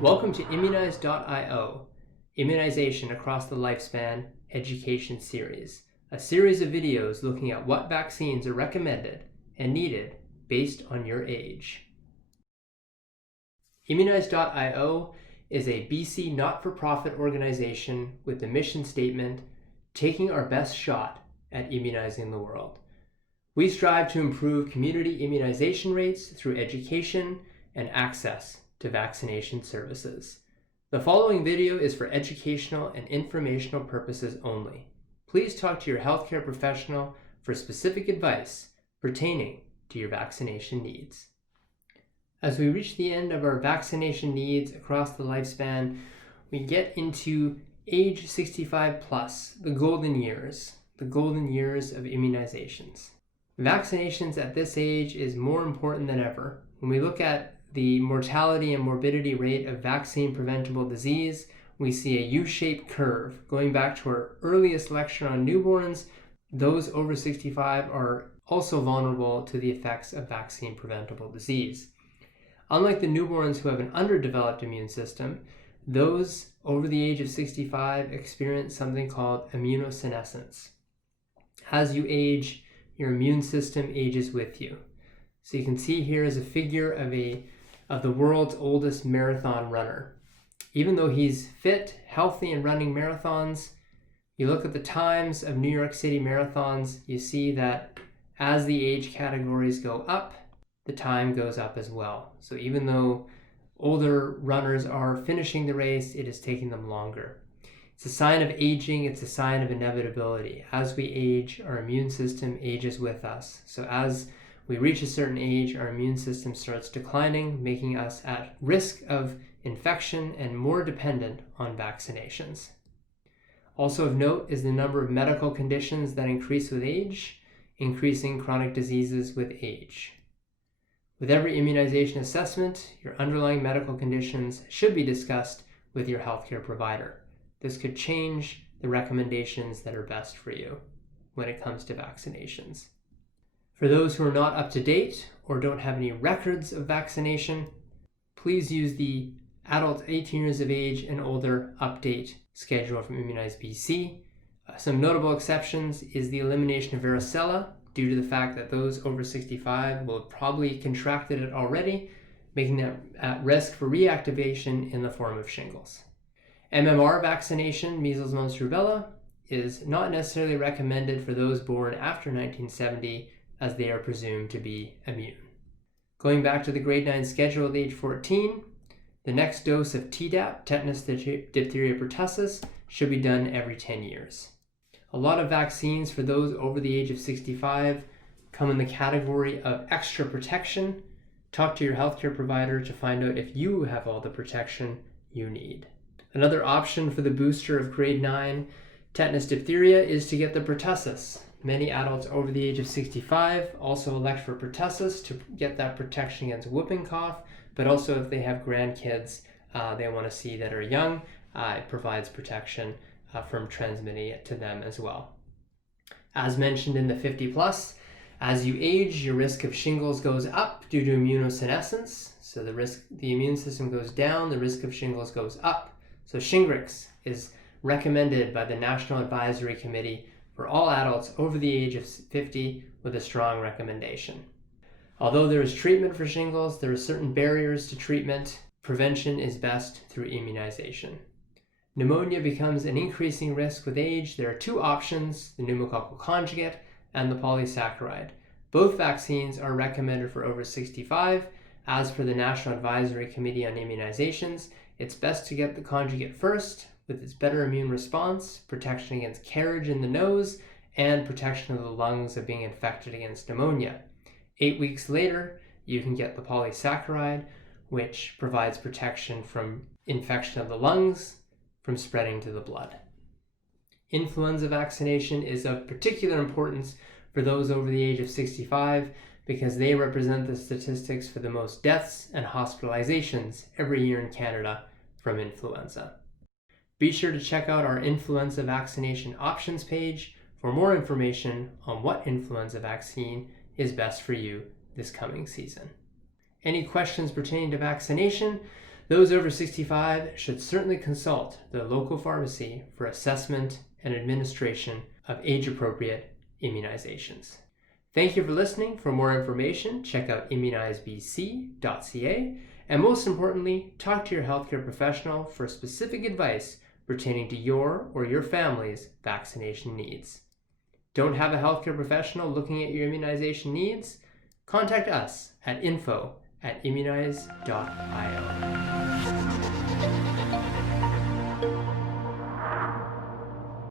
Welcome to Immunize.io, Immunization Across the Lifespan Education Series, a series of videos looking at what vaccines are recommended and needed based on your age. Immunize.io is a BC not-for-profit organization with the mission statement, taking our best shot at immunizing the world. We strive to improve community immunization rates through education and access to vaccination services. The following video is for educational and informational purposes only. Please talk to your healthcare professional for specific advice pertaining to your vaccination needs. As we reach the end of our vaccination needs across the lifespan, we get into age 65 plus, the golden years of immunizations. Vaccinations at this age is more important than ever. When we look at the mortality and morbidity rate of vaccine-preventable disease, we see a U-shaped curve. Going back to our earliest lecture on newborns, those over 65 are also vulnerable to the effects of vaccine-preventable disease. Unlike the newborns who have an underdeveloped immune system, those over the age of 65 experience something called immunosenescence. As you age, your immune system ages with you. So you can see here is a figure of the world's oldest marathon runner. Even though he's fit, healthy, and running marathons, you look at the times of New York City marathons, you see that as the age categories go up, the time goes up as well. So even though older runners are finishing the race, it is taking them longer. It's a sign of aging, it's a sign of inevitability. As we age, our immune system ages with us. So as we reach a certain age, our immune system starts declining, making us at risk of infection and more dependent on vaccinations. Also of note is the number of medical conditions that increase with age, increasing chronic diseases with age. With every immunization assessment, your underlying medical conditions should be discussed with your healthcare provider. This could change the recommendations that are best for you when it comes to vaccinations. For those who are not up to date or don't have any records of vaccination, please use the adult 18 years of age and older update schedule from Immunize BC. Some notable exceptions is the elimination of varicella due to the fact that those over 65 will have probably contracted it already, making them at risk for reactivation in the form of shingles. MMR vaccination, measles, mumps, rubella, is not necessarily recommended for those born after 1970 as they are presumed to be immune. Going back to the grade 9 schedule at age 14, the next dose of Tdap, tetanus, diphtheria, pertussis, should be done every 10 years. A lot of vaccines for those over the age of 65 come in the category of extra protection. Talk to your healthcare provider to find out if you have all the protection you need. Another option for the booster of grade 9 tetanus, diphtheria is to get the pertussis. Many adults over the age of 65 also elect for pertussis to get that protection against whooping cough, but also if they have grandkids they want to see that are young, it provides protection from transmitting it to them as well. As mentioned in the 50 plus, as you age, your risk of shingles goes up due to immunosenescence. So the immune system goes down, the risk of shingles goes up. So Shingrix is recommended by the National Advisory Committee for all adults over the age of 50 with a strong recommendation. Although there is treatment for shingles, there are certain barriers to treatment. Prevention is best through immunization. Pneumonia becomes an increasing risk with age. There are two options, the pneumococcal conjugate and the polysaccharide. Both vaccines are recommended for over 65. As for the National Advisory Committee on Immunizations, it's best to get the conjugate first, with its better immune response, protection against carriage in the nose, and protection of the lungs of being infected against pneumonia. 8 weeks later, you can get the polysaccharide, which provides protection from infection of the lungs from spreading to the blood. Influenza vaccination is of particular importance for those over the age of 65 because they represent the statistics for the most deaths and hospitalizations every year in Canada from influenza. Be sure to check out our influenza vaccination options page for more information on what influenza vaccine is best for you this coming season. Any questions pertaining to vaccination? Those over 65 should certainly consult their local pharmacy for assessment and administration of age-appropriate immunizations. Thank you for listening. For more information, check out immunizebc.ca, and most importantly, talk to your healthcare professional for specific advice pertaining to your or your family's vaccination needs. Don't have a healthcare professional looking at your immunization needs? Contact us at info@immunize.io.